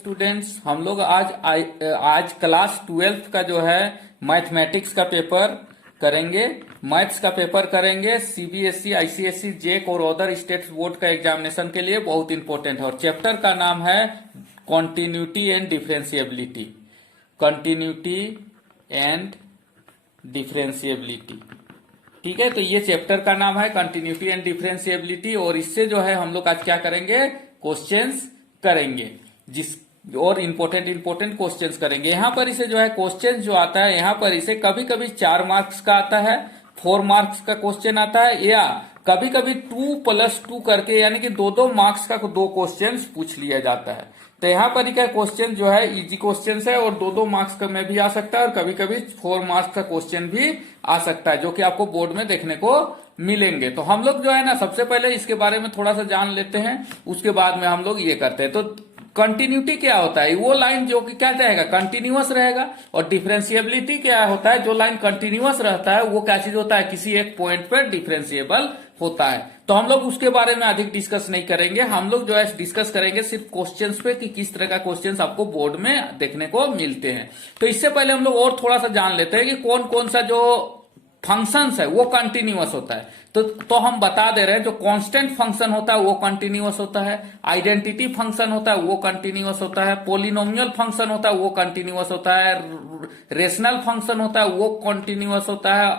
Students, हम लोग आज क्लास 12th का जो है मैथमेटिक्स का पेपर करेंगे। मैथ्स का पेपर करेंगे सीबीएसई, आईसीएसई, जेक और अदर स्टेट बोर्ड का एग्जामिनेशन के लिए बहुत इंपॉर्टेंट है। और चैप्टर का नाम है continuity and differentiability. Continuity and differentiability, ठीक है। तो ये चैप्टर का नाम है कंटिन्यूटी एंड डिफरेंशिएबिलिटी। और इससे जो है हम लोग आज क्या करेंगे, क्वेश्चंस करेंगे, जिस और इंपॉर्टेंट क्वेश्चंस करेंगे। यहाँ पर इसे जो है क्वेश्चन जो आता है, यहाँ पर इसे कभी कभी 4 मार्क्स का आता है, 4 मार्क्स का क्वेश्चन आता है, या कभी कभी 2+2 करके यानी कि 2-2 मार्क्स का 2 क्वेश्चन पूछ लिया जाता है। तो यहाँ पर क्या क्वेश्चन जो है इजी क्वेश्चन है और 2-2 मार्क्स का में भी आ सकता है और कभी कभी 4 मार्क्स का क्वेश्चन भी आ सकता है, जो कि आपको बोर्ड में देखने को मिलेंगे। तो हम लोग जो है ना सबसे पहले इसके बारे में थोड़ा सा जान लेते हैं, उसके बाद में हम लोग ये करते हैं। तो कंटिन्यूटी क्या होता है, वो लाइन जो कि क्या रहेगा, कंटिन्यूअस रहेगा। और डिफरेंशिएबिलिटी क्या होता है, जो लाइन कंटिन्यूअस रहता है वो क्या चीज होता है, किसी एक पॉइंट पर डिफरेंशिएबल होता है। तो हम लोग उसके बारे में अधिक डिस्कस नहीं करेंगे, हम लोग जो है डिस्कस करेंगे सिर्फ क्वेश्चंस पे कि किस तरह का क्वेश्चंस आपको बोर्ड में देखने को मिलते हैं। तो इससे पहले हम लोग और थोड़ा सा जान लेते हैं कि कौन कौन सा जो फंक्शंस है वो कंटिन्यूअस होता है। तो हम बता दे रहे हैं, जो कांस्टेंट फंक्शन होता है वो कंटिन्यूअस होता है, आइडेंटिटी फंक्शन होता है वो कंटिन्यूअस होता है, पोलिनोमियल फंक्शन होता है वो कंटिन्यूअस होता है, रेशनल फंक्शन होता है वो कंटिन्यूअस होता है,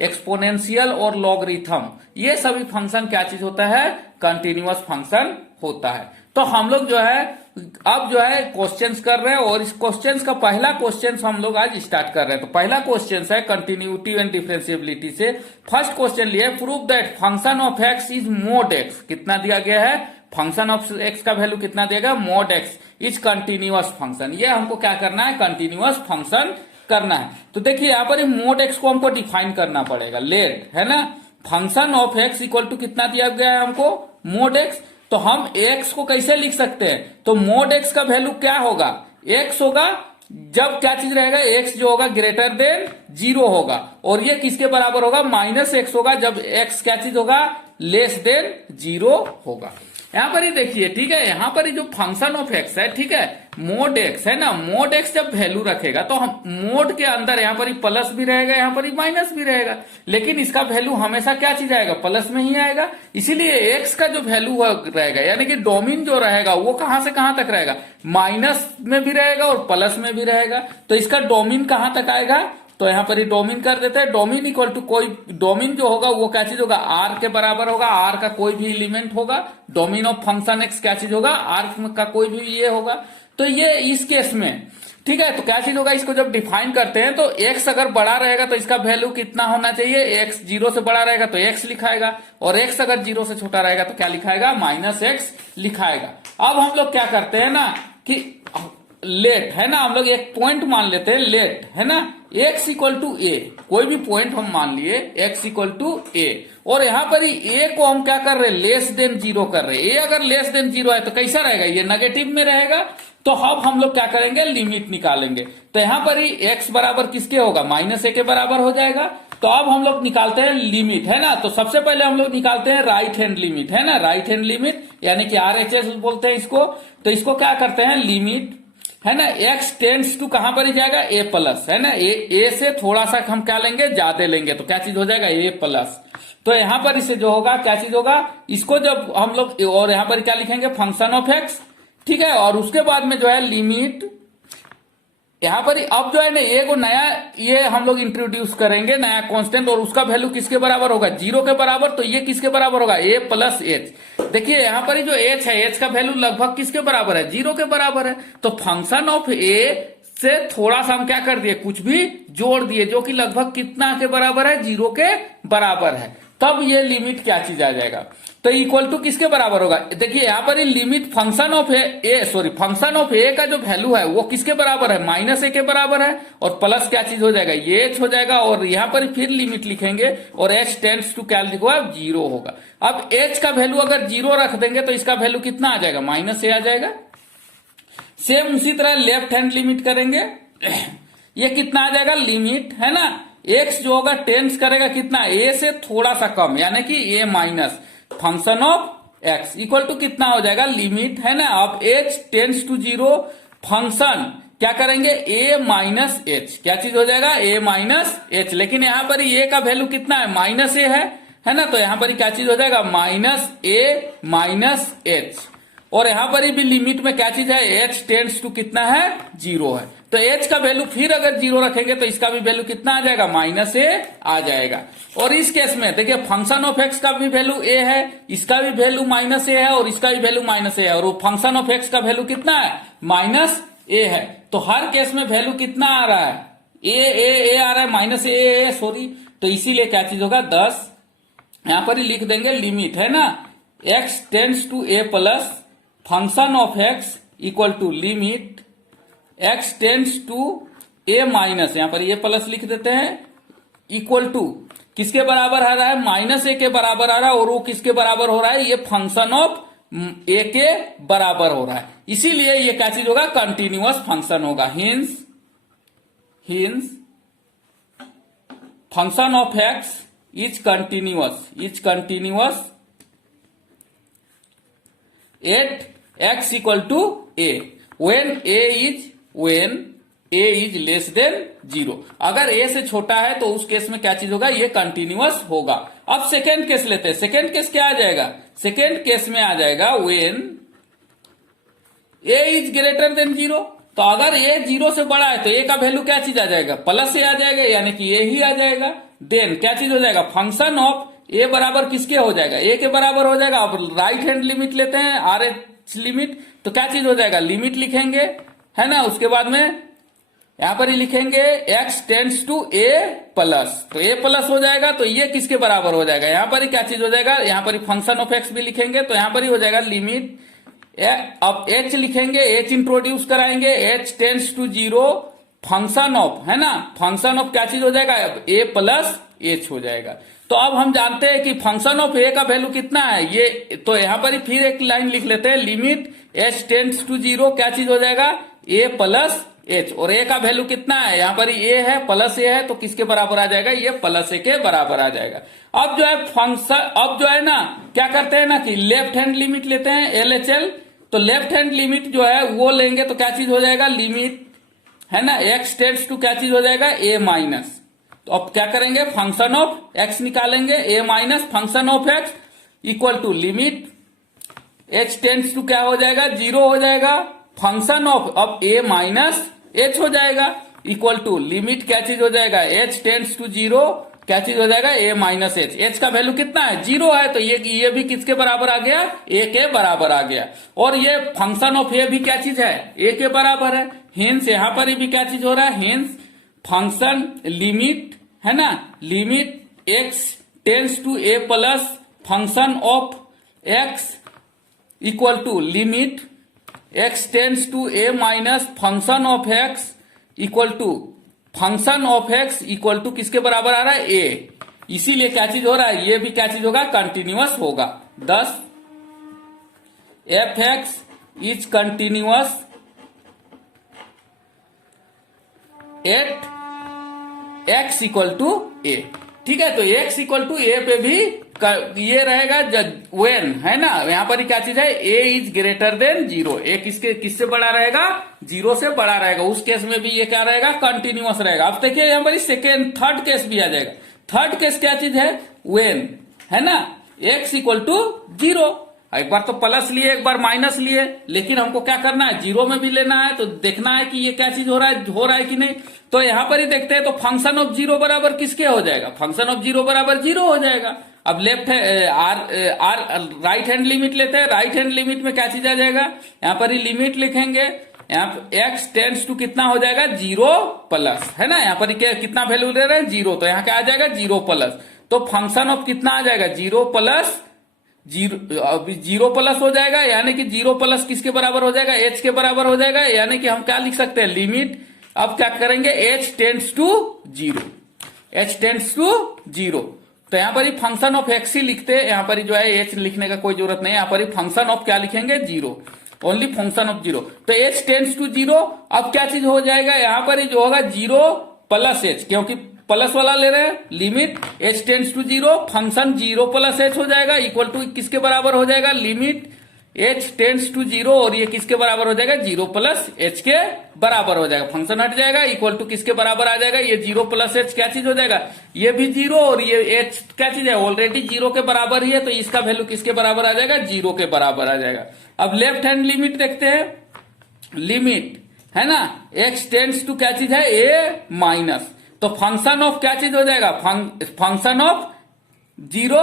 एक्सपोनेंशियल और लॉगरिथम, ये सभी फंक्शन क्या चीज होता है, कंटिन्यूअस फंक्शन होता है। तो हम लोग जो है अब जो है क्वेश्चंस कर रहे हैं और इस क्वेश्चंस का पहला क्वेश्चन हम लोग आज स्टार्ट कर रहे हैं। तो पहला क्वेश्चन है कंटिन्यूटी एंड डिफरेंशिएबिलिटी से। फर्स्ट क्वेश्चन लिया है, prove that function of x is mode x. कितना दिया गया है, फंक्शन ऑफ एक्स का वैल्यू कितना दिया गया, mode x is continuous function. ये हमको क्या करना है, कंटिन्यूअस फंक्शन करना है। तो देखिए यहाँ पर मोड एक्स को हमको डिफाइन करना पड़ेगा, लेट है ना। Function of x equal to कितना दिया गया है हमको, मोड एक्स। तो हम x को कैसे लिख सकते हैं, तो मोड x का वैल्यू क्या होगा, x होगा जब क्या चीज रहेगा, x जो होगा ग्रेटर देन 0 होगा, और ये किसके बराबर होगा, -x होगा जब x क्या चीज होगा, लेस देन 0 होगा। यहां पर ही देखिए, ठीक है, यहां पर ही जो फंक्शन ऑफ x है, ठीक है, मोड x है ना, मोड x जब वैल्यू रखेगा तो हम मोड के अंदर यहां पर ही प्लस भी रहेगा, यहां पर ही माइनस भी रहेगा, लेकिन इसका वैल्यू हमेशा क्या चीज आएगा, प्लस में ही आएगा। इसीलिए x का जो वैल्यू रहेगा यानी कि डोमेन जो रहेगा वो कहां से कहां तक रहेगा, माइनस में भी रहेगा और प्लस में भी रहेगा। तो इसका डोमेन कहां तक आएगा, तो यहां पर ही डोमेन कर देते हैं। डोमेन इक्वल टू कोई डोमेन जो होगा वो क्या चीज होगा, आर के बराबर होगा, आर का कोई भी एलिमेंट होगा। डोमेन ऑफ फंक्शन एक्स क्या चीज होगा, आर का कोई भी ये होगा। तो ये इस केस में ठीक है, तो क्या चीज होगा, इसको जब डिफाइन करते हैं तो x अगर बड़ा रहेगा तो इसका वैल्यू कितना होना चाहिए, x 0 से बड़ा रहेगा तो x लिखाएगा, और x अगर 0 से छोटा रहेगा तो क्या लिखाएगा, -x लिखाएगा। अब हम लोग क्या करते हैं ना कि लेट है ना, हम लोग एक पॉइंट मान लेते हैं, लेट है ना, x इक्वल टू ए, कोई भी पॉइंट हम मान लिए x इक्वल टू ए, और यहां पर ही a को हम क्या कर रहे हैं, लेस देन 0 कर रहे हैं। a अगर लेस देन 0 है तो कैसा रहेगा, ये नेगेटिव में रहेगा। तो अब हम लोग क्या करेंगे, लिमिट निकालेंगे। तो यहां पर ही x बराबर किसके होगा, -a के बराबर हो जाएगा। तो अब हम लोग निकालते हैं लिमिट है ना। तो सबसे पहले हम लोग निकालते हैं राइट हैंड लिमिट है ना, राइट हैंड लिमिट यानी कि RHS बोलते हैं इसको। तो इसको क्या करते हैं, लिमिट है ना, x टेंड्स टू कहां पर ही जाएगा, a प्लस है ना, a से थोड़ा सा हम क्या लेंगे, ज्यादा लेंगे तो क्या चीज हो जाएगा, a प्लस। तो यहां पर इसे जो होगा क्या चीज होगा, इसको जब हम लोग और यहां पर क्या लिखेंगे, फंक्शन ऑफ x, ठीक है। और उसके बाद में जो है लिमिट, यहां पर अब जो है ना ए को नया ये हम लोग इंट्रोड्यूस करेंगे, नया कांस्टेंट, और उसका वैल्यू किसके बराबर होगा, 0 के बराबर। तो ये किसके बराबर होगा, a प्लस h। देखिए यहां पर जो h है, h का वैल्यू लगभग किसके बराबर है, 0 के बराबर है। तो फंक्शन ऑफ a से थोड़ा सा हम क्या कर दिए, कुछ भी जोड़ दिए, जो कि लगभग कितना के बराबर है, 0 के बराबर है। तब ये लिमिट क्या चीज आ जाएगा, तो इक्वल टू किसके बराबर होगा, देखिए यहां पर लिमिट फंक्शन ऑफ ए का जो वैल्यू है वो किसके बराबर है, -a के बराबर है, और प्लस क्या चीज हो जाएगा, ये h हो जाएगा। और यहां पर फिर लिमिट लिखेंगे और h टेंड्स टू क्या लिखोगा, 0 होगा। अब h का वैल्यू अगर 0 रख देंगे तो इसका वैल्यू कितना आ जाएगा, -a आ जाएगा। सेम उसी तरह लेफ्ट हैंड लिमिट करेंगे, ये कितना आ जाएगा, लिमिट है ना, x जो होगा टेंड्स करेगा कितना, a से थोड़ा सा कम यानी कि a minus function of x equal to कितना हो जाएगा, लिमिट है ना। अब h tends to zero, function क्या करेंगे, ए माइनस एच, क्या चीज हो जाएगा, ए माइनस एच। लेकिन यहां पर ए का वैल्यू कितना है, माइनस ए है ना, तो यहां पर क्या चीज हो जाएगा, माइनस ए माइनस एच। और यहां पर भी लिमिट में क्या चीज है, एच टेंड्स टू कितना है, जीरो है। तो एच का वैल्यू फिर अगर जीरो रखेंगे तो इसका भी वैल्यू कितना आ जाएगा, माइनस ए आ जाएगा। और इस केस में देखिए फंक्शन ऑफ एक्स का भी वैल्यू ए है, इसका भी वैल्यू माइनस ए है और इसका भी वैल्यू माइनस ए है, और वो फंक्शन ऑफ एक्स का वैल्यू कितना है, माइनस ए है। तो हर केस में वैल्यू कितना आ रहा है, ए आ रहा है, माइनस ए सॉरी। तो इसीलिए क्या चीज होगा, 10 यहां पर ही लिख देंगे, लिमिट है ना, x tends to a plus function of x equal to limit x tends to a minus, यहां पर ए प्लस लिख देते हैं, इक्वल टू किसके बराबर आ रहा है, माइनस ए के बराबर आ रहा है। और वो किसके बराबर हो रहा है, ये फंक्शन ऑफ ए के बराबर हो रहा है, इसीलिए ये क्या चीज होगा, कंटिन्यूअस फंक्शन होगा। Hence function of x is continuous at x equal to a when a is less than zero. अगर ए से छोटा है तो उस केस में क्या चीज होगा, ये कंटिन्यूअस होगा। अब सेकेंड केस लेते हैं, सेकेंड केस क्या आ जाएगा, सेकेंड केस में आ जाएगा when a is greater than zero. तो अगर ए जीरो से बड़ा है तो ए का वैल्यू क्या चीज आ जाएगा, प्लस ए आ जाएगा, यानी कि ए ही आ जाएगा। देन क्या चीज हो जाएगा, फंक्शन ऑफ ए बराबर किसके हो जाएगा, ए के बराबर हो जाएगा। अब राइट हैंड लिमिट लेते हैं, आर एच लिमिट, तो क्या चीज हो जाएगा, लिमिट लिखेंगे है ना। उसके बाद में यहां पर ही लिखेंगे x tends to a plus, तो a प्लस हो जाएगा, तो ये किसके बराबर हो जाएगा, यहां पर ही क्या चीज हो जाएगा, यहां पर ही फंक्शन ऑफ x भी लिखेंगे, तो यहां पर ही हो जाएगा लिमिट। अब h लिखेंगे, h इंट्रोड्यूस कराएंगे, h tends to zero, function of है ना, फंक्शन ऑफ क्या चीज हो जाएगा, a प्लस h हो जाएगा। तो अब हम जानते हैं कि फंक्शन ऑफ a का वैल्यू कितना है, ये तो यहां पर ही फिर एक लाइन लिख लेते हैं, limit h tends to zero, क्या चीज हो जाएगा, a प्लस एच। और ए का वैल्यू कितना है, यहां पर ए है, प्लस ए है, तो किसके बराबर आ जाएगा, ये प्लस ए के बराबर आ जाएगा। अब जो है फंक्शन, अब जो है ना क्या करते हैं ना कि लेफ्ट हैंड लिमिट लेते हैं, एलएचएल। तो लेफ्ट हैंड लिमिट जो है वो लेंगे तो क्या चीज हो जाएगा, लिमिट है ना, एक्स टेंड्स टू क्या चीज हो जाएगा, ए माइनस। तो अब क्या करेंगे, फंक्शन ऑफ एक्स निकालेंगे, A minus function of x equal to limit H tends to क्या हो जाएगा, जीरो हो जाएगा, फंक्शन ऑफ अब ए माइनस एच हो जाएगा, इक्वल टू लिमिट क्या चीज हो जाएगा, एच टेंड्स टू जीरो, क्या चीज हो जाएगा, ए माइनस एच। एच का वैल्यू कितना है, जीरो है, तो ये भी किसके बराबर आ गया, ए के बराबर आ गया। और ये फंक्शन ऑफ ए भी क्या चीज है, ए के बराबर है। हेंस यहां पर भी क्या चीज हो रहा है, हेंस फंक्शन लिमिट है ना, limit x tends to a plus function of x equal to limit x tends to a minus function of x equal to function of x equal to किसके बराबर आ रहा है, ए। इसीलिए क्या चीज हो रहा है, ये भी क्या चीज होगा, कंटिन्यूअस होगा। 10 F X is continuous at x equal to A. ठीक है, तो एक्स इक्वल टू ए पे भी ये रहेगा वेन है ना, यहां पर क्या चीज है, ए इज ग्रेटर देन जीरो, ए किससे बड़ा रहेगा, जीरो से बड़ा रहेगा। उस केस में भी ये क्या रहेगा, कंटिन्यूअस रहेगा। अब देखिए यहां पर सेकेंड थर्ड केस भी आ जाएगा। थर्ड केस क्या चीज है, वेन है ना, एक्स इक्वल टू जीरो। एक बार तो प्लस लिए, एक बार माइनस लिए, लेकिन हमको क्या करना है, जीरो में भी लेना है, तो देखना है कि ये क्या चीज हो रहा है कि नहीं। तो यहां पर ही देखते हैं, तो फंक्शन ऑफ जीरो बराबर किसके हो जाएगा, फंक्शन ऑफ जीरो बराबर जीरो हो जाएगा। अब लेफ्ट राइट हैंड लिमिट लेते हैं, राइट हैंड लिमिट में क्या चीज आ जाएगा, यहां पर ही लिमिट लिखेंगे, यहाँ एक्स टेंड्स टू कितना हो जाएगा, जीरो प्लस है ना, यहाँ पर कितना वैल्यू ले रहे हैं, जीरो, तो यहाँ क्या आ जाएगा, जीरो प्लस। तो फंक्शन ऑफ कितना आ जाएगा, जीरो प्लस जीरो प्लस हो जाएगा, यानी कि जीरो प्लस किसके बराबर हो जाएगा, एच के बराबर हो जाएगा। यानी कि हम क्या लिख सकते हैं, लिमिट, अब क्या करेंगे, h tends to zero, h tends to zero. तो यहां पर ही फंक्शन ऑफ एक्स ही लिखते हैं, यहां पर ही जो है एच लिखने का कोई जरूरत नहीं है, यहां पर ही फंक्शन ऑफ क्या लिखेंगे, zero, only function of zero. तो एच टेंड्स टू जीरो, अब क्या चीज हो जाएगा, यहां पर ही जो होगा जीरो प्लस एच, क्योंकि प्लस वाला ले रहे हैं, limit h tends to 0, function 0 plus h हो जाएगा इक्वल टू किसके बराबर हो जाएगा, लिमिट h टेंड्स टू 0 और ये किसके बराबर हो जाएगा, 0 प्लस h के बराबर हो जाएगा, फंक्शन हट जाएगा इक्वल टू किसके बराबर आ जाएगा, ये 0 प्लस h क्या चीज हो जाएगा, ये भी 0 और ये h क्या चीज है, ऑलरेडी 0 के बराबर ही है, तो इसका वैल्यू किसके बराबर आ जाएगा, 0 के बराबर आ जाएगा। अब लेफ्ट हैंड लिमिट देखते हैं, लिमिट है ना x टेंड्स टू क्या चीज है, a माइनस, तो फंक्शन ऑफ क्या चीज हो जाएगा, फंक्शन ऑफ 0,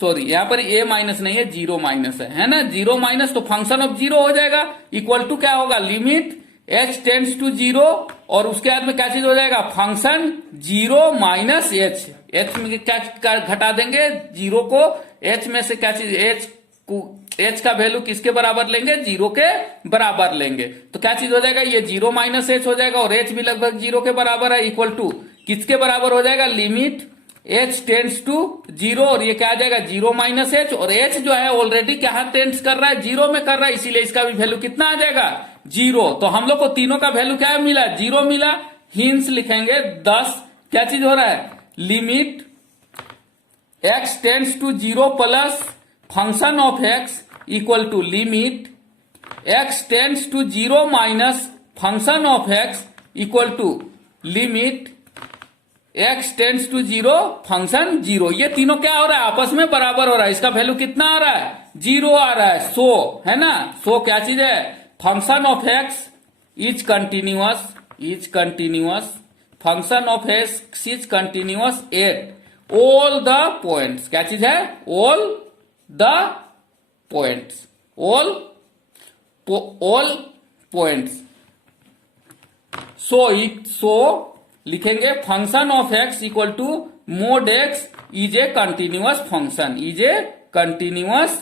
सॉरी यहां पर a माइनस नहीं है, 0 माइनस है ना, 0 माइनस, तो फंक्शन ऑफ 0 हो जाएगा इक्वल टू क्या होगा, लिमिट h टेंड्स टू 0 और उसके बाद में क्या चीज हो जाएगा, फंक्शन 0 माइनस h में क्या घटा देंगे, 0 को h में से क्या चीज, h का वैल्यू किसके बराबर लेंगे, 0 के बराबर लेंगे, तो क्या चीज हो जाएगा, ये 0 माइनस h हो जाएगा और h भी लगभग 0 के बराबर है इक्वल टू किसके बराबर हो जाएगा, लिमिट h टेंड्स टू 0 और ये क्या आ जाएगा, 0 माइनस h, और h जो है ऑलरेडी क्या टेंड्स कर रहा है, 0 में कर रहा है, इसीलिए इसका भी वैल्यू कितना आ जाएगा, 0। तो हम लोग को तीनों का वैल्यू क्या मिला, 0 मिला, हिंस लिखेंगे 10 क्या चीज हो रहा है, limit x tends to 0 plus function of x equal to limit x tends to 0 minus function of x equal to limit x tends to 0 function 0। ये तीनों क्या हो रहा है, आपस में बराबर हो रहा है, इसका वैल्यू कितना आ रहा है, 0 आ रहा है, सो है ना, सो क्या चीज है, function of x is continuous, function of x is continuous at all the points, क्या चीज है, all the points, all points, so लिखेंगे function of x equal to mod x is a continuous function, is a continuous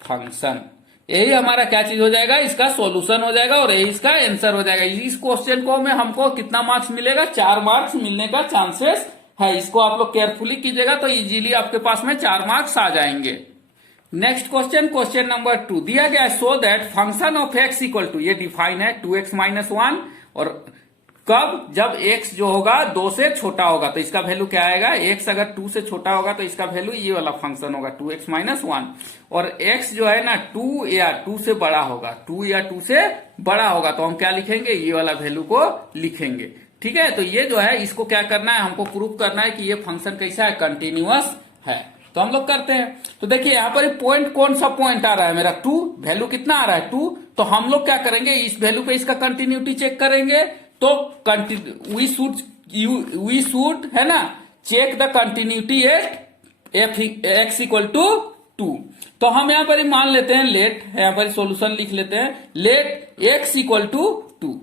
function. यही हमारा क्या चीज हो जाएगा, इसका सॉल्यूशन हो जाएगा और यही इसका आंसर हो जाएगा। इस क्वेश्चन को में हमको कितना मार्क्स मिलेगा, 4 मार्क्स मिलने का चांसेस है। इसको आप लोग केयरफुली कीजिएगा तो इजीली आपके पास में 4 मार्क्स आ जाएंगे। नेक्स्ट क्वेश्चन, क्वेश्चन नंबर 2 दिया गया है, so that function of x equal to, ये डिफाइन है 2x माइनस 1, और कब, जब x जो होगा 2 से छोटा होगा, तो इसका वैल्यू क्या आएगा, x अगर 2 से छोटा होगा तो इसका वैल्यू ये वाला फंक्शन होगा 2x माइनस 1, और x जो है ना 2 या 2 से बड़ा होगा, 2 या 2 से बड़ा होगा, तो हम क्या लिखेंगे, ये वाला वैल्यू को लिखेंगे। ठीक है, तो ये जो है इसको क्या करना है, हमको प्रूव करना है कि ये फंक्शन कैसा है, कंटिन्यूअस है। तो हम लोग करते हैं, तो देखिए यहाँ पर पॉइंट, कौन सा पॉइंट आ रहा है मेरा, 2, वैल्यू कितना आ रहा है 2, तो हम लोग क्या करेंगे, इस वैल्यू पे इसका कंटिन्यूटी चेक करेंगे, तो वी शुड है ना check the continuity at x equal to 2। तो हम यहां पर मान लेते हैं, लेट यहां पर सॉल्यूशन लिख लेते हैं, let x equal to 2,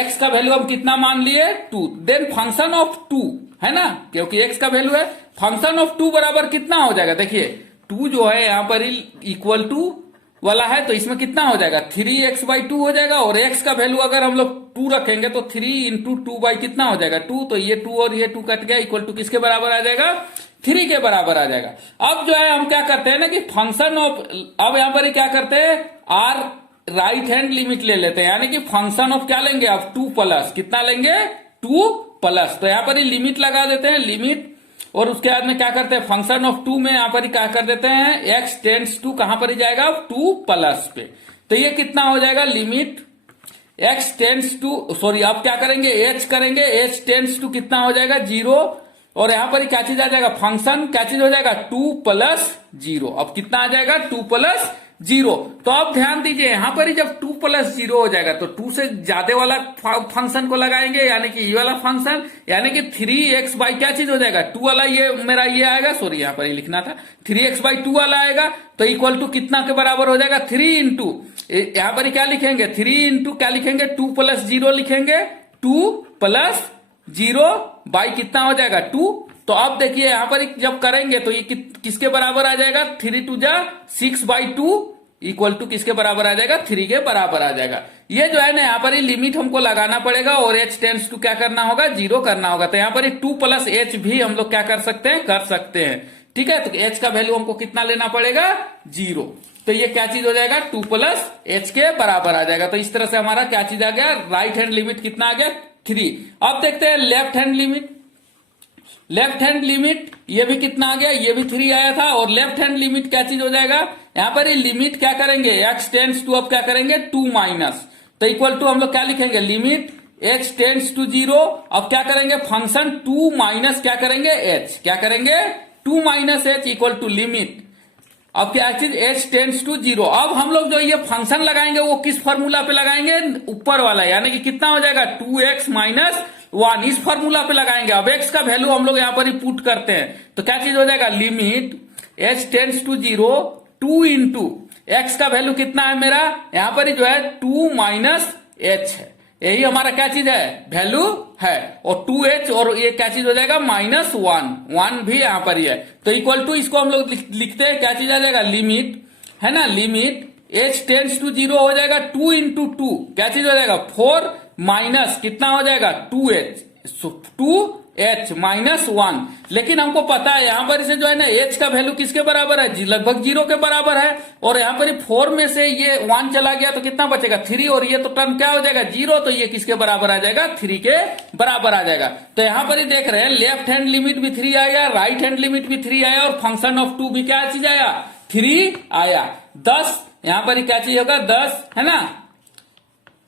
x का वैल्यू हम कितना मान लिए 2, देन फंक्शन ऑफ 2 है ना, क्योंकि x का वैल्यू है, फंक्शन ऑफ 2 बराबर कितना हो जाएगा, देखिए 2 जो है यहां पर इक्वल टू वाला है, तो इसमें कितना हो जाएगा 3x/2 हो जाएगा, और x का वैल्यू अगर हम लोग 2 रखेंगे तो 3 इंटू 2 कितना हो जाएगा 2, तो ये 2 और ये 2 कट गया, इक्वल टू किसके बराबर आ जाएगा, 3 के बराबर आ जाएगा। अब जो है हम क्या करते हैं ना कि फंक्शन ऑफ, अब यहां पर क्या करते हैं, आर राइट हैंड लिमिट ले लेते हैं, यानी कि फंक्शन ऑफ क्या लेंगे अब 2 प्लस, कितना लेंगे 2 प्लस, तो यहां पर लिमिट लगा देते हैं, लिमिट, और उसके बाद में क्या करते हैं, फंक्शन ऑफ 2 में यहां पर क्या कर देते हैं, x टेंड्स टू कहां पर ही जाएगा 2 प्लस पे, तो ये कितना हो जाएगा, limit x tends to, sorry अब क्या करेंगे h करेंगे, h टेंड्स टू कितना हो जाएगा 0, और यहां पर क्या चीज आ जाएगा, फंक्शन क्या चीज हो जाएगा 2 प्लस 0, अब कितना आ जाएगा 2 प्लस 0। तो अब ध्यान दीजिए यहां पर ही जब 2 प्लस 0 हो जाएगा तो 2 से ज्यादा वाला फंक्शन को लगाएंगे, यानी कि ये वाला फंक्शन, यानी कि 3x बाई क्या चीज हो जाएगा 2 वाला, ये मेरा ये आएगा, सॉरी यहां पर ही लिखना था, 3x/2 वाला आएगा, तो इक्वल टू कितना के बराबर हो जाएगा 3 इंटू, यहां पर क्या लिखेंगे 3 इंटू क्या लिखेंगे 2 प्लस 0 लिखेंगे, 2 प्लस 0 बाई कितना हो जाएगा 2। तो अब देखिए यहां पर जब करेंगे तो ये किसके बराबर आ जाएगा, 3 2 जा 6/2 इक्वल टू किसके बराबर आ जाएगा 3 के बराबर आ जाएगा। ये जो है ना यहाँ पर लिमिट हमको लगाना पड़ेगा और h टेंड्स टू क्या करना होगा 0 करना होगा, तो यहाँ पर 2 प्लस h भी हम लोग क्या कर सकते हैं, कर सकते हैं। ठीक है, तो h का वैल्यू हमको कितना लेना पड़ेगा 0। तो ये क्या चीज हो जाएगा 2 प्लस एच के बराबर आ जाएगा। तो इस तरह से हमारा क्या चीज आ गया, राइट हैंड लिमिट कितना आ गया 3। अब देखते हैं left hand limit. Left hand limit ये भी कितना आ गया, ये भी 3 आया था। और लेफ्ट हैंड लिमिट क्या चीज हो जाएगा, यहां पर ये लिमिट क्या करेंगे x टेंड्स टू, अब क्या करेंगे 2 माइनस, तो इक्वल टू हम लोग क्या लिखेंगे लिमिट h टेंड्स टू 0। अब क्या करेंगे फंक्शन 2 माइनस क्या करेंगे h, क्या करेंगे 2 minus h equal to limit, अब क्या चीज h टेंड्स टू 0। अब हम लोग जो ये फंक्शन लगाएंगे वो किस फॉर्मूला पे लगाएंगे, ऊपर वाला, यानी कि कितना हो जाएगा 2x माइनस 1, इस फॉर्मूला पे लगाएंगे। अब x का वैल्यू हम लोग यहां पर ही पुट करते हैं, तो क्या चीज हो जाएगा limit h tends to 0 2 into x का वैल्यू कितना है मेरा, यहां पर ही जो है 2 माइनस h है, यही हमारा क्या चीज है वैल्यू है। और 2h और ये क्या चीज हो जाएगा -1 भी यहां पर ही है। तो इक्वल टू इसको हम लोग लिखते हैं, क्या चीज आ जाएगा लिमिट, है ना, लिमिट h टेंड्स टू 0 हो जाएगा 2 इंटू 2, क्या चीज हो जाएगा 4 माइनस कितना हो जाएगा 2h माइनस 1। लेकिन हमको पता है यहां पर इसे जो है ना h का वैल्यू किसके बराबर है, लगभग 0 के बराबर है। और यहां पर 4 में से ये 1 चला गया तो कितना बचेगा 3, और ये तो टर्म क्या हो जाएगा 0, तो ये किसके बराबर आ जाएगा 3 के बराबर आ जाएगा। तो यहां पर ही देख रहे हैं लेफ्ट हैंड लिमिट भी 3 आया, राइट हैंड लिमिट भी 3 आया, और फंक्शन ऑफ 2 भी क्या चीज आया 3 आया। 10 यहां पर ही क्या चीज होगा 10, है ना।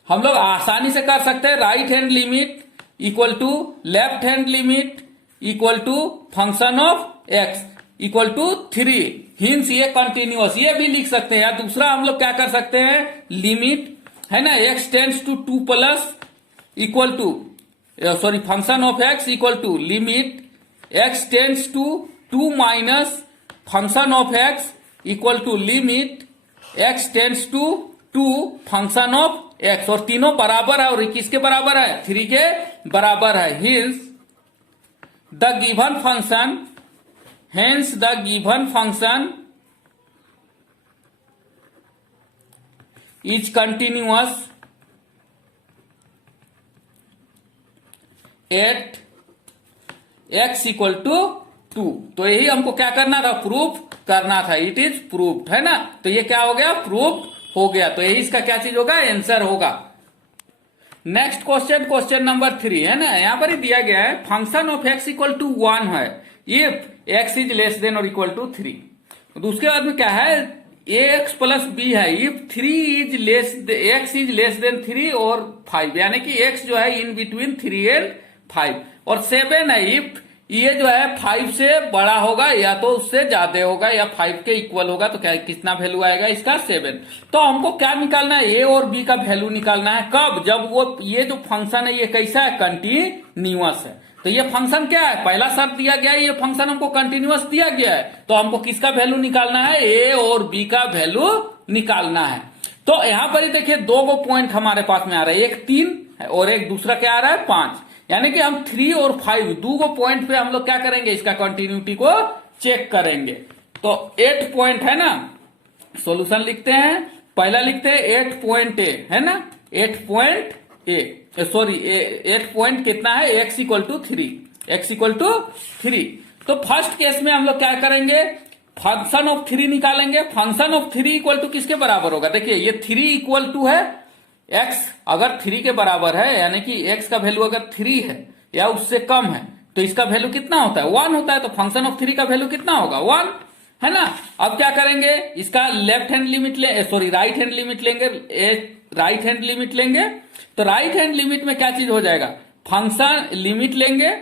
हम लोग आसानी से कर सकते हैं right hand limit equal to left hand limit equal to function of x equal to 3, hence ये कंटिन्यूअस, ये भी लिख सकते हैं। या दूसरा हम लोग क्या कर सकते हैं लिमिट, है ना, x tends to 2 plus equal to sorry function of x equal to limit x tends to 2 minus function of x equal to limit x tends to 2 function of x, और तीनों बराबर है, और किसके बराबर है 3 के बराबर है। Hence the given function, hence the given function is continuous at x equal to 2। तो यही हमको क्या करना था, प्रूफ करना था, इट इज प्रूव्ड, है ना। तो ये क्या हो गया प्रूफ हो गया, तो यही इसका क्या चीज होगा आंसर होगा। नेक्स्ट क्वेश्चन, क्वेश्चन नंबर 3, है ना, यहां पर ही दिया गया है function of x equal to 1 है if x is less than और इक्वल टू 3। तो उसके बाद में क्या है ax प्लस b है if 3 is less, x is less than 3 और 5, यानी कि x जो है इन बिटवीन 3 एंड 5, और 7 है इफ ये जो है 5 से बड़ा होगा या तो उससे ज्यादा होगा या 5 के इक्वल होगा, तो क्या कितना वैल्यू आएगा इसका 7। तो हमको क्या निकालना है, ए और बी का वैल्यू निकालना है, कब, जब वो ये जो फंक्शन है ये कैसा है कंटिन्यूअस है। तो ये फंक्शन क्या है, पहला शर्त दिया गया है, ये फंक्शन हमको कंटिन्यूअस दिया गया है, तो हमको किसका वैल्यू निकालना है, ए और बी का वैल्यू निकालना है। तो यहां पर ही देखिए 2 पॉइंट हमारे पास में आ रहा है, एक 3 और एक दूसरा क्या आ रहा है 5, यानी कि हम 3 और 5 2 पॉइंट पे हम लोग क्या करेंगे इसका कंटिन्यूटी को चेक करेंगे। तो 8 पॉइंट है ना, सॉल्यूशन लिखते हैं, पहला लिखते हैं 8 पॉइंट ए, है ना, 8 पॉइंट ए सॉरी 8 पॉइंट कितना है x equal to 3, x equal to 3। तो फर्स्ट केस में हम लोग क्या करेंगे फंक्शन ऑफ 3 निकालेंगे। फंक्शन ऑफ 3 इक्वल टू किसके बराबर होगा, देखिए ये 3 इक्वल टू है x, अगर 3 के बराबर है यानी कि x का वैल्यू अगर 3 है या उससे कम है तो इसका वैल्यू कितना होता है 1 होता है, तो फंक्शन ऑफ 3 का वैल्यू कितना होगा 1, है ना। अब क्या करेंगे इसका left hand limit sorry right hand limit लेंगे, राइट हैंड लिमिट लेंगे, तो राइट हैंड लिमिट में क्या चीज हो जाएगा फंक्शन लिमिट लेंगे,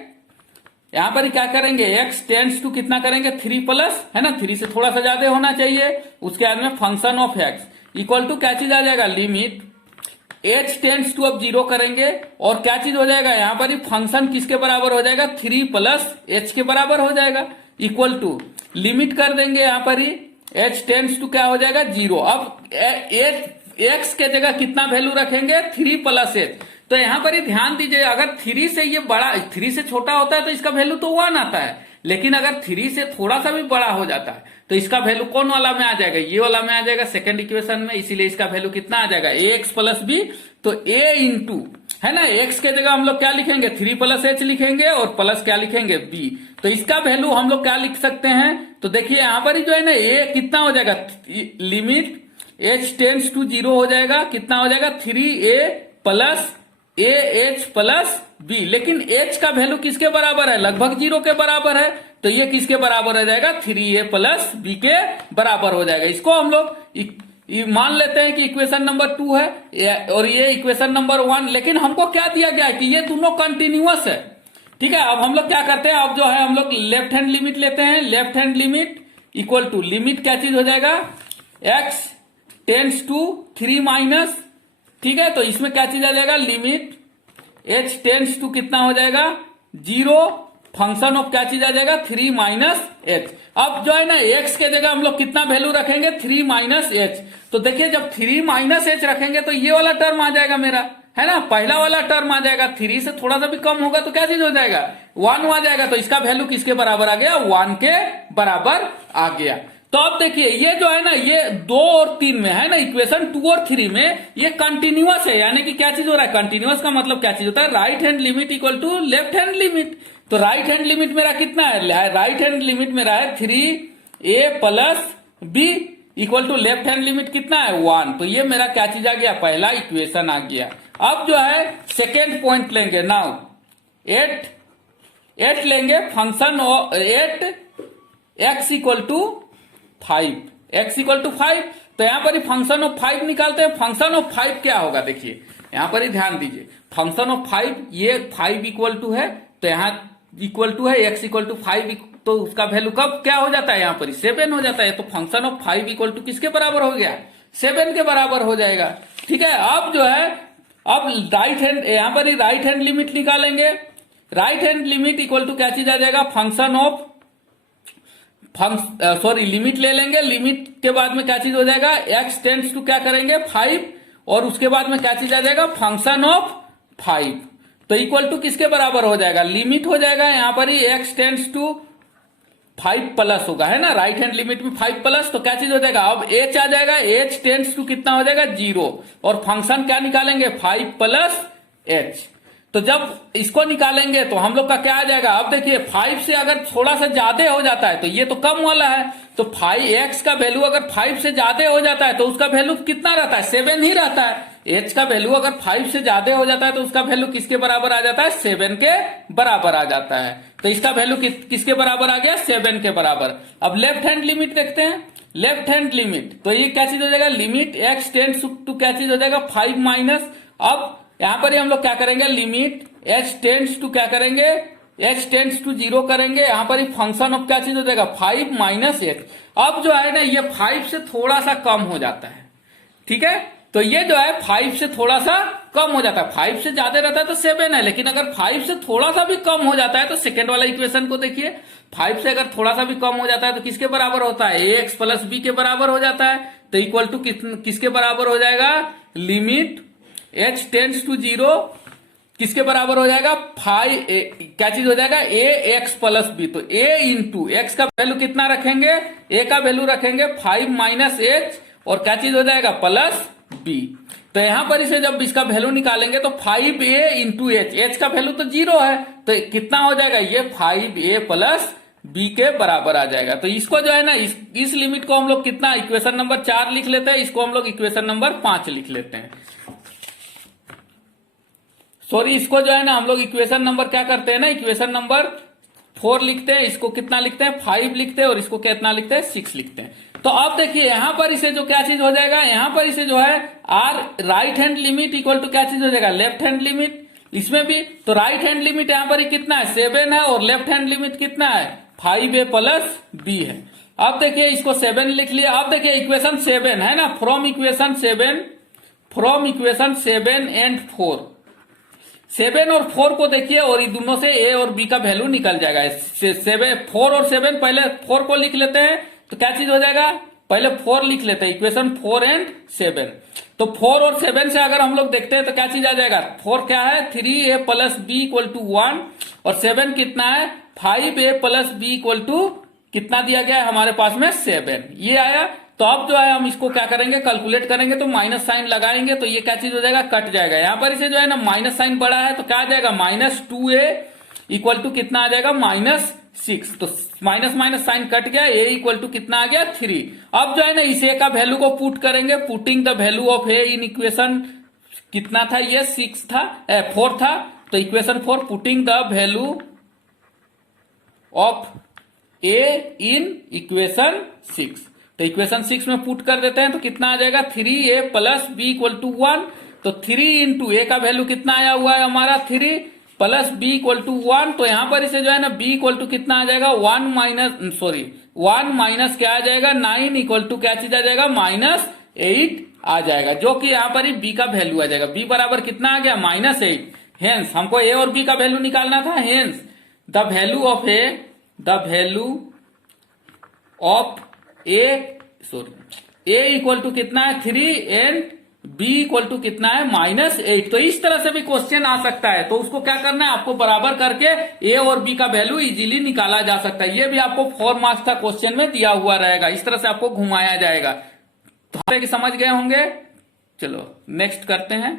यहां पर क्या करेंगे x टेंड्स टू कितना करेंगे 3 प्लस, है ना, 3 से थोड़ा सा ज्यादा होना चाहिए, उसके बाद में function of x equal to क्या चीज आ जाएगा लिमिट h टेंड्स टू अब 0 करेंगे, और क्या चीज हो जाएगा यहां पर ही फंक्शन किसके बराबर हो जाएगा 3 प्लस h के बराबर हो जाएगा, इक्वल टू लिमिट कर देंगे यहां पर ही h टेंड्स टू क्या हो जाएगा 0। अब x के जगह कितना वैल्यू रखेंगे 3 प्लस h, तो यहां पर ही ध्यान दीजिए अगर 3 से ये बड़ा 3 से छोटा होता है तो इसका वैल्यू तो 1 आता है, लेकिन अगर 3 से थोड़ा सा भी बड़ा हो जाता है तो इसका वैल्यू कौन वाला में आ जाएगा, ये वाला में आ जाएगा सेकंड इक्वेशन में, इसीलिए इसका वैल्यू कितना आ जाएगा ax प्लस बी। तो a इंटू, है ना, x के जगह हम लोग क्या लिखेंगे 3 प्लस h लिखेंगे और प्लस क्या लिखेंगे b, तो इसका वैल्यू हम लोग क्या लिख सकते हैं, तो देखिए यहां पर ही जो है ना ए कितना हो जाएगा, लिमिट h टेंड्स टू 0 हो जाएगा, कितना हो जाएगा 3a plus a h plus b. लेकिन h का वैल्यू किसके बराबर है, लगभग 0 के बराबर है, तो ये किसके बराबर हो जाएगा 3a प्लस बी के बराबर हो जाएगा। इसको हम लोग मान लेते हैं कि इक्वेशन नंबर 2 है और ये इक्वेशन नंबर 1। लेकिन हमको क्या दिया गया है कि ये दोनों कंटिन्यूअस है, ठीक है। अब हम लोग क्या करते हैं, अब जो है हम लोग लेफ्ट हैंड लिमिट लेते हैं। Left hand limit equal to limit क्या चीज हो जाएगा, x टेंड्स टू 3 माइनस, ठीक है। तो इसमें क्या चीज आ जाएगा, लिमिट h टेंड्स टू कितना हो जाएगा 0, फंक्शन ऑफ क्या चीज आ जाएगा 3 माइनस एच। अब जो है ना x के जगह हम लोग कितना वैल्यू रखेंगे 3 माइनस एच। तो देखिए जब 3 माइनस एच रखेंगे तो ये वाला टर्म आ जाएगा मेरा, है ना, पहला वाला टर्म आ जाएगा। 3 से थोड़ा सा भी कम होगा तो क्या चीज हो जाएगा 1 आ जाएगा। तो इसका वैल्यू किसके बराबर आ गया, 1 के बराबर आ गया। तो अब देखिए ये जो है ना ये 2 और 3 में है ना, इक्वेशन 2 और 3 में ये कंटिन्यूअस है, यानी कि क्या चीज हो रहा है, कंटिन्यूअस का मतलब क्या चीज होता है, right hand limit equal to left hand limit. तो राइट हैंड लिमिट मेरा कितना है, राइट हैंड लिमिट मेरा है 3a plus b equal to left hand limit कितना है 1। तो ये मेरा क्या चीज आ गया, पहला इक्वेशन आ गया। अब जो है सेकेंड पॉइंट लेंगे, नाउ 8 लेंगे, function 8 x equal to 5, x equal to 5। तो यहां पर ही फंक्शन ऑफ 5 निकालते हैं। फंक्शन ऑफ 5 क्या होगा, देखिए यहां पर ही ध्यान दीजिए, फंक्शन ऑफ 5 ये 5 इक्वल टू है, तो यहां इक्वल टू है x इक्वल टू 5, तो उसका वैल्यू कब क्या हो जाता है, यहां पर 7 हो जाता है। तो फंक्शन ऑफ 5 इक्वल टू किसके बराबर हो गया, 7 के बराबर हो जाएगा, ठीक है। अब जो है अब राइट हैंड, यहां पर ही राइट हैंड लिमिट निकालेंगे। Right hand limit equal to क्या चीज आ जाएगा, फंक्शन ऑफ लिमिट ले लेंगे। लिमिट के बाद में क्या चीज हो जाएगा, x टेंड्स टू क्या करेंगे 5, और उसके बाद में क्या चीज आ जाएगा फंक्शन ऑफ 5। तो इक्वल टू किसके बराबर हो जाएगा, लिमिट हो जाएगा यहां पर ही x टेंड्स टू 5 प्लस होगा, है ना, राइट हैंड लिमिट में 5 प्लस, तो क्या चीज हो जाएगा, अब h आ जाएगा, h टेंड्स टू कितना हो जाएगा 0, और फंक्शन क्या निकालेंगे 5 प्लस h। तो जब इसको निकालेंगे तो हम लोग का क्या आ जाएगा, अब देखिए 5 से अगर थोड़ा सा ज्यादा हो जाता है तो ये तो कम वाला है, तो 5x का वैल्यू अगर 5 से ज्यादा हो जाता है तो उसका वैल्यू कितना रहता है, 7 ही रहता है। h का वैल्यू अगर 5 से ज्यादा हो जाता है तो उसका वैल्यू किसके बराबर आ जाता है, 7 के बराबर आ जाता है। तो इसका वैल्यू किसके बराबर आ गया, 7 के बराबर। अब लेफ्ट हैंड लिमिट देखते हैं। लेफ्ट हैंड लिमिट, तो ये क्या चीज हो जाएगा, लिमिट x टेंड्स टू क्या चीज हो जाएगा 5 माइनस। अब यहां पर ही हम लोग क्या करेंगे, लिमिट h टेंड्स टू क्या करेंगे, h टेंड्स टू 0 करेंगे। यहां पर ही फंक्शन ऑफ क्या चीज हो जाएगा 5 माइनस h। अब जो है ना ये 5 से थोड़ा सा कम हो जाता है, ठीक है। तो ये जो है 5 से थोड़ा सा कम हो जाता है, 5 से ज्यादा रहता है तो 7 है, लेकिन अगर 5 से थोड़ा सा भी कम हो जाता है तो सेकेंड वाला इक्वेशन को देखिए, 5 से अगर थोड़ा सा भी कम हो जाता है तो किसके बराबर होता है, ax प्लस बी के बराबर हो जाता है। तो इक्वल टू किसके बराबर हो जाएगा, लिमिट h टेंड्स टू 0 किसके बराबर हो जाएगा, 5 क्या चीज हो जाएगा ax प्लस बी। तो a इंटू एक्स का वैल्यू कितना रखेंगे, a का वैल्यू रखेंगे 5 माइनस h, और क्या चीज हो जाएगा प्लस b। तो यहां पर इसे जब इसका वैल्यू निकालेंगे तो 5a इंटू h का वैल्यू तो 0 है, तो कितना हो जाएगा, ये 5a प्लस b के बराबर आ जाएगा। तो इसको जो है ना इस लिमिट को हम लोग कितना, इक्वेशन नंबर 4 लिख लेते हैं, इसको हम लोग इक्वेशन नंबर 5 लिख लेते हैं। सॉरी, इसको जो है ना हम लोग इक्वेशन नंबर क्या करते हैं ना, इक्वेशन नंबर 4 लिखते हैं, इसको कितना लिखते हैं 5 लिखते हैं, और इसको कितना लिखते हैं 6 लिखते हैं। तो अब देखिए यहां पर इसे जो क्या चीज हो जाएगा, यहां पर इसे जो है r right hand limit equal to क्या चीज हो जाएगा, लेफ्ट हैंड लिमिट। इसमें भी तो राइट हैंड लिमिट यहां पर ही कितना है 7 है, और लेफ्ट हैंड लिमिट कितना है 5a प्लस b है। अब देखिए इसको 7 लिख लिया। अब देखिए इक्वेशन 7 है ना, फ्रॉम इक्वेशन 7 एंड 4, 7 और 4 को देखिए, और ये दोनों से a और b का वैल्यू निकल जाएगा। 4 और 7, पहले 4 को लिख लेते हैं, तो क्या चीज हो जाएगा, पहले 4 लिख लेते हैं, इक्वेशन 4 एंड 7। तो 4 और 7 से अगर हम लोग देखते हैं तो क्या चीज आ जाएगा, 4 क्या है 3a plus b equal to 1, और 7 कितना है 5a plus b equal to कितना दिया गया है हमारे पास में 7, ये आया। तो अब जो है हम इसको क्या करेंगे, कैलकुलेट करेंगे, तो माइनस साइन लगाएंगे तो ये क्या चीज हो जाएगा, कट जाएगा। यहां पर इसे जो है ना माइनस साइन बड़ा है तो क्या आ जाएगा -2a इक्वल टू कितना आ जाएगा -6। तो माइनस माइनस साइन कट गया, ए इक्वल टू कितना आ गया 3। अब जो है ना इस ए का वैल्यू को पुट करेंगे, putting the value of A in equation कितना था ये 6 था 4 था। तो equation 4 putting the value of A in equation 6। तो इक्वेशन 6 में पुट कर देते हैं तो कितना आ जाएगा 3a plus b equal to 1। तो 3 इंटू ए का वैल्यू कितना आया हुआ है हमारा 3 प्लस बी इक्वल टू 1। तो यहां पर इसे जो है ना बी इक्वल टू कितना आ जाएगा 1 माइनस क्या आ जाएगा 9 इक्वल टू क्या चीज आ जाएगा -8 आ जाएगा, जो कि यहां पर ही बी का वैल्यू आ जाएगा। बी बराबर कितना आ गया -8। हेंस हमको ए और बी का वैल्यू निकालना था। Hence the value of a equal to कितना है 3 एंड बी इक्वल टू कितना है -8। तो इस तरह से भी क्वेश्चन आ सकता है। तो उसको क्या करना है आपको बराबर करके ए और बी का वैल्यू इजीली निकाला जा सकता है। ये भी आपको 4 मार्क्स का क्वेश्चन में दिया हुआ रहेगा, इस तरह से आपको घुमाया जाएगा। तो समझ गए होंगे। चलो नेक्स्ट करते हैं।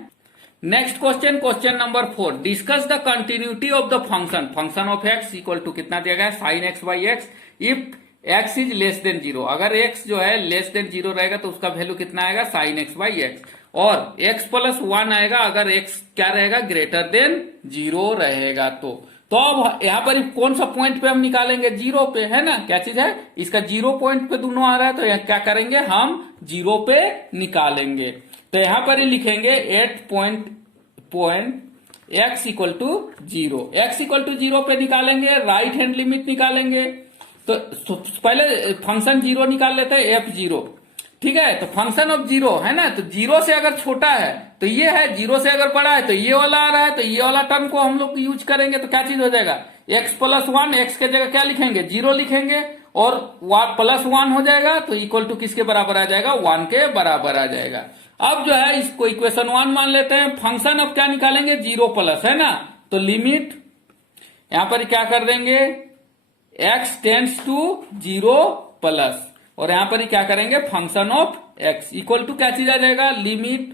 Next question number 4, discuss the continuity of the function of x equal to कितना दिया गया है sin x by x if x is less than 0। अगर x जो है लेस देन 0 रहेगा तो उसका वैल्यू कितना आएगा sin x by x, और x प्लस 1 आएगा अगर x क्या रहेगा ग्रेटर देन 0 रहेगा। तो अब यहां पर कौन सा पॉइंट पे हम निकालेंगे 0 पे, है ना। क्या चीज है इसका 0 पॉइंट पे दोनों आ रहा है, तो यहाँ क्या करेंगे हम 0 पे निकालेंगे। तो यहां पर ही लिखेंगे 8 point x equal to 0। x equal to 0 पे निकालेंगे, राइट हैंड लिमिट निकालेंगे। तो पहले फंक्शन 0 निकाल लेते हैं f0, ठीक है। तो फंक्शन ऑफ 0 है ना, तो 0 से अगर छोटा है तो ये है, 0 से अगर बड़ा है तो ये वाला आ रहा है। तो ये वाला टर्म को हम लोग यूज करेंगे तो क्या चीज हो जाएगा x प्लस 1, एक्स के जगह क्या लिखेंगे 0 लिखेंगे, और प्लस 1 हो जाएगा। तो इक्वल टू किसके बराबर आ जाएगा 1 के बराबर आ जाएगा। अब जो है इसको इक्वेशन 1 मान लेते हैं। फंक्शन अब क्या निकालेंगे 0 प्लस, है ना। तो लिमिट यहां पर क्या कर देंगे x टेंड्स टू 0 प्लस, और यहां पर ही क्या करेंगे function of x equal to क्या चीज आ जाएगा लिमिट,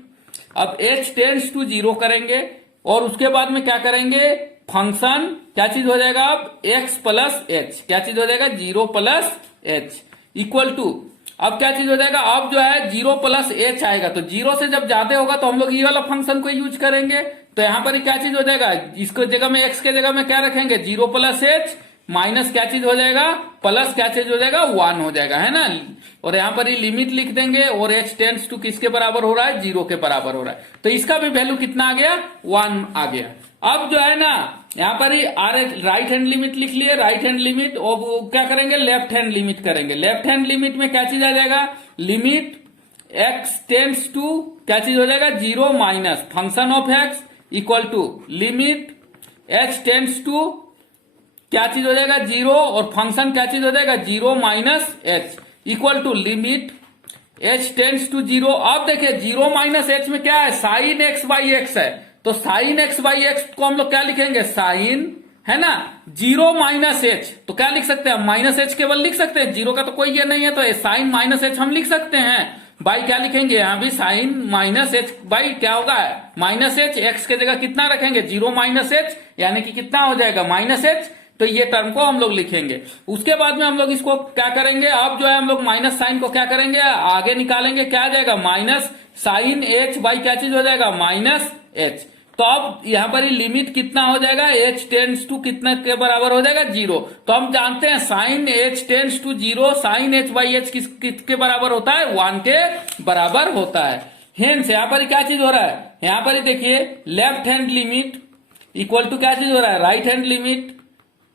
अब h टेंड्स टू 0 करेंगे, और उसके बाद में क्या करेंगे फंक्शन क्या चीज हो जाएगा अब x प्लस h, क्या चीज हो जाएगा 0 प्लस h इक्वल टू, अब क्या चीज हो जाएगा अब जो है 0 प्लस h आएगा। तो 0 से जब ज्यादा होगा तो हम लोग ये वाला फंक्शन को यूज करेंगे। तो यहां पर ही क्या चीज हो जाएगा, इसको जगह में x के जगह में क्या रखेंगे 0 प्लस h माइनस क्या चीज हो जाएगा प्लस क्या चीज हो जाएगा 1 हो जाएगा, है ना। और यहां पर ही लिमिट लिख देंगे, और h टेंड्स टू किसके बराबर हो रहा है 0 के बराबर हो रहा है। तो इसका भी वैल्यू कितना आ गया 1 आ गया। अब जो है ना यहां पर ही राइट हैंड लिमिट लिख लिए, राइट हैंड लिमिट, और क्या करेंगे लेफ्ट हैंड लिमिट करेंगे। लेफ्ट हैंड लिमिट में क्या चीज आ जाएगा लिमिट x टेंड्स टू क्या चीज हो जाएगा 0 minus function of x equal to limit h tends to क्या चीज हो जाएगा 0, और फंक्शन क्या चीज हो जाएगा 0 minus h equal to limit h tends to 0। अब देखिए 0 माइनस h में क्या है साइन x बाई x है, तो साइन x बाई x को हम लोग क्या लिखेंगे साइन, है ना 0 माइनस h, तो क्या लिख सकते हैं माइनस h केवल लिख सकते हैं, 0 का तो कोई ये नहीं है, तो साइन माइनस h हम लिख सकते हैं। बाई क्या लिखेंगे यहां भी साइन माइनस h बाई क्या होगा माइनस h, x के जगह कितना रखेंगे 0 माइनस h, यानी कि कितना हो जाएगा माइनस h। तो ये टर्म को हम लोग लिखेंगे। उसके बाद में हम लोग इसको क्या करेंगे, अब जो है हम लोग माइनस साइन को क्या करेंगे आगे निकालेंगे, क्या आ जाएगा माइनस साइन h बाई क्या चीज हो जाएगा माइनस h। तो अब यहां पर ही लिमिट कितना हो जाएगा h टेंड्स टू कितना के बराबर हो जाएगा 0। तो हम जानते हैं sine h tends to 0, sine h by h किसके बराबर होता है 1 के बराबर होता है। हेंस यहां पर क्या चीज हो रहा है, यहां पर ही देखिए left hand limit equal to क्या चीज हो रहा है right hand limit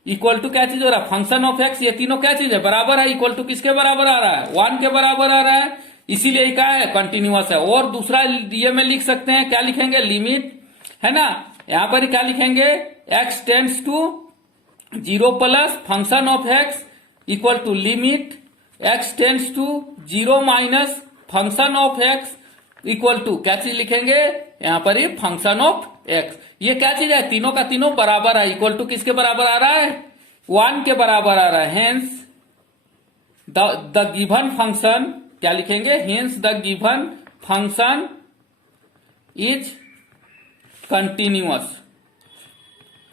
equal to क्या चीज हो रहा है फंक्शन ऑफ एक्स, ये तीनों क्या चीज है बराबर है, इक्वल टू किसके बराबर आ रहा है 1 के बराबर आ रहा है, इसीलिए क्या है कंटिन्यूअस है। और दूसरा ये में लिख सकते हैं क्या लिखेंगे लिमिट, है ना, यहां पर ही क्या लिखेंगे x tends to 0 plus function of x equal to limit x tends to 0 minus function of x equal to क्या चीज लिखेंगे यहां पर ही फंक्शन ऑफ x। ये क्या चीज है तीनों का तीनों बराबर है, इक्वल टू किसके बराबर आ रहा है 1 के बराबर आ रहा है। हेंस द गिवन फंक्शन क्या लिखेंगे, hence the given function is continuous,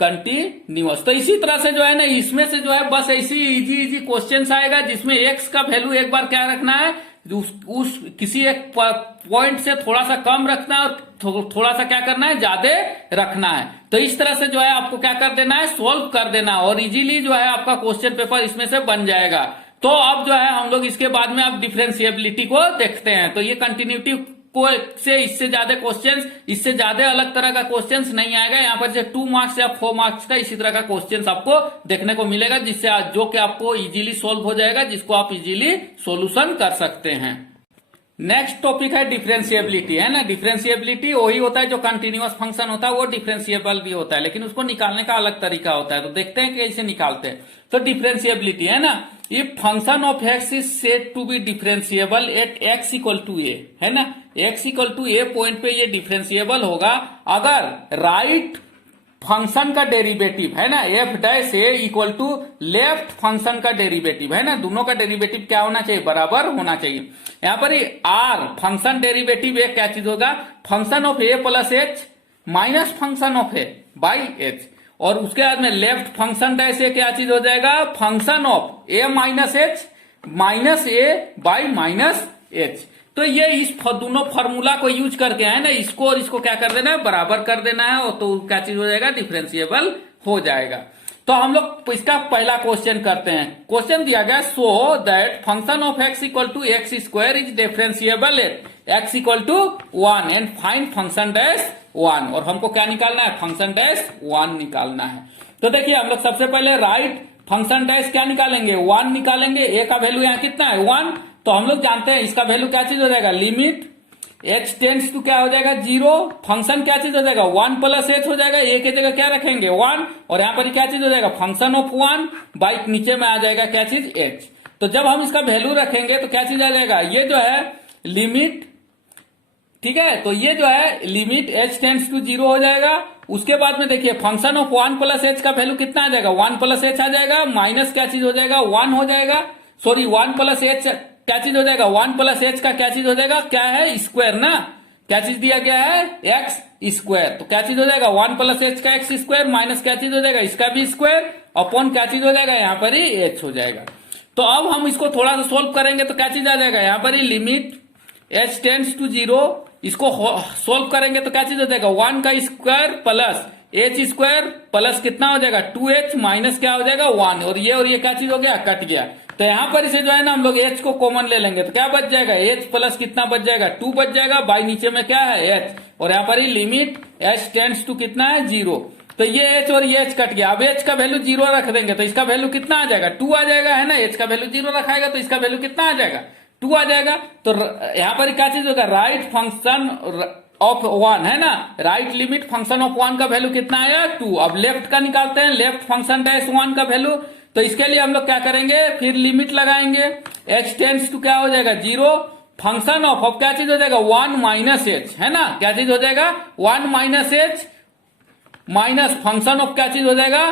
continuous. तो इसी तरह से जो है ना, इसमें से जो है बस ऐसी इजी इजी क्वेश्चंस आएगा जिसमें एक्स का वैल्यू एक बार क्या रखना है, उस किसी एक पॉइंट से थोड़ा सा कम रखना है और थोड़ा सा क्या करना है, ज्यादा रखना है। तो इस तरह से जो है आपको क्या कर देना है, सोल्व कर देना और इजीली जो है आपका क्वेश्चन पेपर इसमें से बन जाएगा। तो अब जो है हम लोग इसके बाद में अब डिफरेंशिएबिलिटी को देखते हैं। तो ये कंटिन्यूटी को से इससे ज्यादा क्वेश्चंस, इससे ज्यादा अलग तरह का क्वेश्चंस नहीं आएगा। यहाँ पर से 2 मार्क्स या 4 मार्क्स का इसी तरह का क्वेश्चंस आपको देखने को मिलेगा, जिससे जो कि आपको इजीली सोल्व हो जाएगा, जिसको आप इजीली सॉल्यूशन कर सकते हैं। नेक्स्ट टॉपिक है डिफरेंशिएबिलिटी, है ना। डिफरेंशिएबिलिटी वही होता है जो कंटिन्यूअस फंक्शन होता है, वो डिफरेंशिएबल भी होता है, लेकिन उसको निकालने का अलग तरीका होता है। तो देखते हैं कैसे निकालते हैं। तो डिफरेंशिएबिलिटी है ना, if function of x is said to be differentiable at x equal to A, है ना, X equal to A point पे ये डिफरेंशिएबल होगा अगर राइट फंक्शन का डेरिवेटिव, है ना, f dash a equal to left function का डेरिवेटिव, है ना, दोनों का डेरिवेटिव क्या होना चाहिए, बराबर होना चाहिए। यहां पर आर फंक्शन डेरिवेटिव ए क्या चीज होगा, function of A plus H minus function of A by H, और उसके बाद में लेफ्ट फंक्शन डैश ए क्या चीज हो जाएगा, function of A minus H minus A by minus H. तो ये इस दोनों फॉर्मूला को यूज करके, है ना, इसको और इसको क्या कर देना है, बराबर कर देना है, और तो क्या चीज हो जाएगा, डिफरेंशिएबल हो जाएगा। तो हम लोग इसका पहला क्वेश्चन करते हैं। क्वेश्चन दिया गया, so that function of x equal to x square is differentiable at x equal to 1 and find function dash 1, और हमको क्या निकालना है, फंक्शन डैश 1 निकालना है। तो देखिए हम लोग सबसे पहले राइट फंक्शन डैश क्या निकालेंगे, 1 निकालेंगे। ए का वैल्यू यहाँ कितना है, 1, तो हम लोग जानते हैं इसका वैल्यू क्या चीज हो जाएगा, लिमिट एच टेंड्स टू क्या हो जाएगा, 0, फंक्शन क्या चीज हो जाएगा, 1 प्लस एच हो जाएगा, ए के जगह क्या रखेंगे 1, और यहाँ पर क्या चीज हो जाएगा, फंक्शन ऑफ 1 बाई नीचे में आ जाएगा क्या चीज, एच। तो जब हम इसका वैल्यू रखेंगे तो क्या चीज आ जाएगा, ये जो है लिमिट, ठीक है, तो ये जो है लिमिट एच टेंड्स टू 0 हो जाएगा। उसके बाद में देखिए फंक्शन ऑफ 1 प्लस एच का वैल्यू कितना आ जाएगा, 1 प्लस एच आ जाएगा, माइनस क्या चीज हो जाएगा, 1 हो जाएगा, सॉरी 1 प्लस एच क्या चीज हो जाएगा, 1 प्लस एच का क्या चीज हो जाएगा, क्या है, स्क्वायर ना, क्या चीज दिया गया है, एक्स स्क्वायर, तो क्या चीज हो जाएगा, 1 प्लस एच का एक्स स्क्वायर माइनस क्या चीज हो जाएगा, इसका भी स्क्वायर, अपॉन क्या चीज हो जाएगा, यहाँ पर ही एच हो जाएगा। तो अब हम इसको थोड़ा सा सोल्व करेंगे तो क्या चीज आ जाएगा, यहाँ पर ही लिमिट एच टेंड्स टू 0, इसको सोल्व करेंगे तो क्या चीज हो जाएगा, 1 का square plus H square plus कितना हो जाएगा 2h माइनस क्या हो जाएगा 1, और ये क्या चीज हो गया, कट गया। तो यहाँ पर इसे जो है ना हम लोग h को कॉमन ले लेंगे तो क्या बच जाएगा, h प्लस कितना बच जाएगा 2 बच जाएगा, बाई नीचे में क्या है h, और यहाँ पर ही लिमिट h टेंड्स टू कितना है 0, तो ये h और ये h कट गया। अब h का वैल्यू 0 रख देंगे तो इसका वैल्यू कितना आ जाएगा, 2 आ जाएगा, है ना, h का वैल्यू 0 रखाएगा तो इसका वैल्यू कितना आ जाएगा, 2 आ जाएगा। तो यहाँ पर क्या चीज होगा, राइट फंक्शन ऑफ 1, है ना, राइट लिमिट फंक्शन ऑफ 1 का वैल्यू कितना आया 2। अब लेफ्ट का निकालते हैं, लेफ्ट फंक्शन डैश 1 का वैल्यू, तो इसके लिए हम लोग क्या करेंगे, फिर लिमिट लगाएंगे, h टेंड्स टू क्या हो जाएगा 0, फंक्शन ऑफ, अब क्या चीज हो जाएगा 1 माइनस एच, है ना, क्या चीज हो जाएगा 1 minus H minus function of क्या चीज हो जाएगा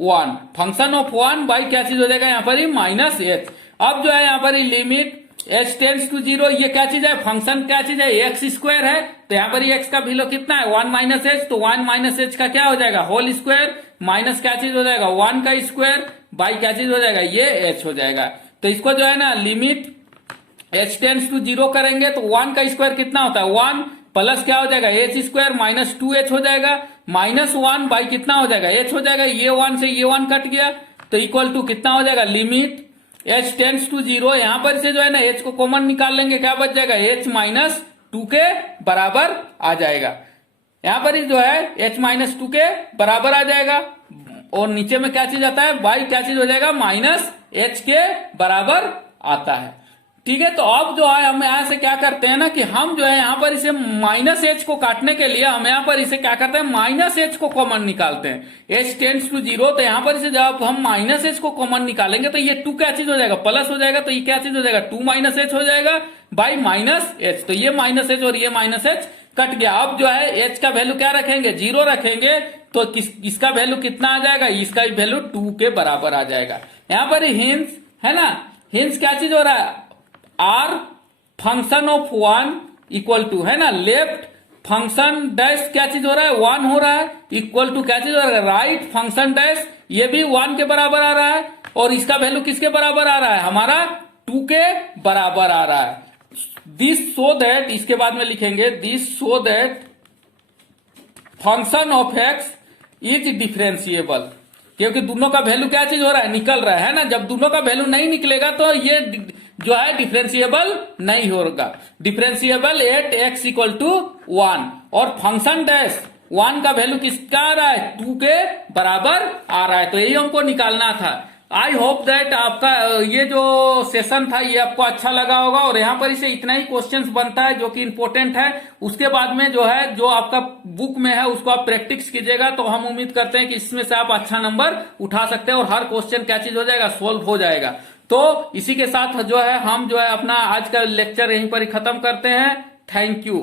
1, फंक्शन ऑफ 1 बाई क्या चीज हो जाएगा यहाँ पर ही माइनस एच। अब जो है यहाँ पर ही लिमिट h टेंड्स टू 0, ये क्या चीज है, फंक्शन क्या चीज है, एक्स स्क्वायर है, तो यहाँ पर x का वैल्यू कितना है 1 माइनस एच, तो 1 माइनस एच का क्या हो जाएगा होल स्क्वायर माइनस क्या चीज हो जाएगा 1 का स्क्वायर बाई क्या चीज हो जाएगा, ये h हो जाएगा। तो इसको जो है ना लिमिट h टेंड्स टू 0 करेंगे तो 1 का स्क्वायर कितना होता है 1 प्लस क्या हो जाएगा h स्क्वायर माइनस 2h हो जाएगा, माइनस 1 बाई कितना हो जाएगा h हो जाएगा, ये 1 से ये 1 कट गया, तो इक्वल टू कितना हो जाएगा लिमिट h टेंड्स टू 0, यहां पर से जो है ना h को कॉमन निकाल लेंगे, क्या बच जाएगा h माइनस 2 के बराबर आ जाएगा। यहां पर जो है h माइनस 2 के बराबर आ जाएगा, और नीचे में क्या चीज आता है बाई क्या चीज हो जाएगा माइनस h के बराबर आता है। ठीक है, तो अब जो है हम यहां से क्या करते हैं ना कि हम जो है यहाँ पर इसे माइनस एच को काटने के लिए हम यहाँ पर इसे क्या करते हैं माइनस एच को कॉमन निकालते हैं, h टेंड्स टू 0, तो यहाँ पर इसे जब हम माइनस एच को कॉमन निकालेंगे तो ये 2 क्या चीज हो जाएगा प्लस हो जाएगा, तो ये क्या चीज हो जाएगा 2 माइनस एच हो जाएगा बाई माइनस एच, तो ये माइनस एच और ये माइनस एच कट गया। अब जो है h का वैल्यू क्या रखेंगे 0 रखेंगे, तो इसका वैल्यू कितना आ जाएगा, इसका वैल्यू 2 के बराबर आ जाएगा। यहाँ पर हिंस है ना, हिंस क्या चीज हो रहा है, R function of 1 equal to, है ना, लेफ्ट फंक्शन डैश क्या चीज हो रहा है, 1 हो रहा है, इक्वल टू क्या चीज हो रहा है, राइट फंक्शन डैश, ये भी 1 के बराबर आ रहा है, और इसका वैल्यू किसके बराबर आ रहा है, हमारा 2 के बराबर आ रहा है। दिस सो दैट, इसके बाद में लिखेंगे this so that function of x is differentiable, क्योंकि दोनों का वैल्यू क्या चीज हो रहा है, निकल रहा है ना। जब दोनों का वैल्यू नहीं निकलेगा तो ये जो है डिफरेंशिएबल नहीं होगा। Differentiable at x equal to 1, और फंक्शन डैश 1 का वैल्यू किसका आ रहा है, 2 के बराबर आ रहा है। तो यही हमको निकालना था। आई होप दैट आपका ये जो सेशन था ये आपको अच्छा लगा होगा, और यहाँ पर इसे इतना ही क्वेश्चंस बनता है जो कि इंपॉर्टेंट है। उसके बाद में जो है जो आपका बुक में है उसको आप प्रैक्टिस कीजिएगा, तो हम उम्मीद करते हैं कि इसमें से आप अच्छा नंबर उठा सकते हैं और हर क्वेश्चन क्या चीज हो जाएगा, सोल्व हो जाएगा। तो इसी के साथ जो है हम जो है अपना आज का लेक्चर यहीं पर ही खत्म करते हैं। Thank you.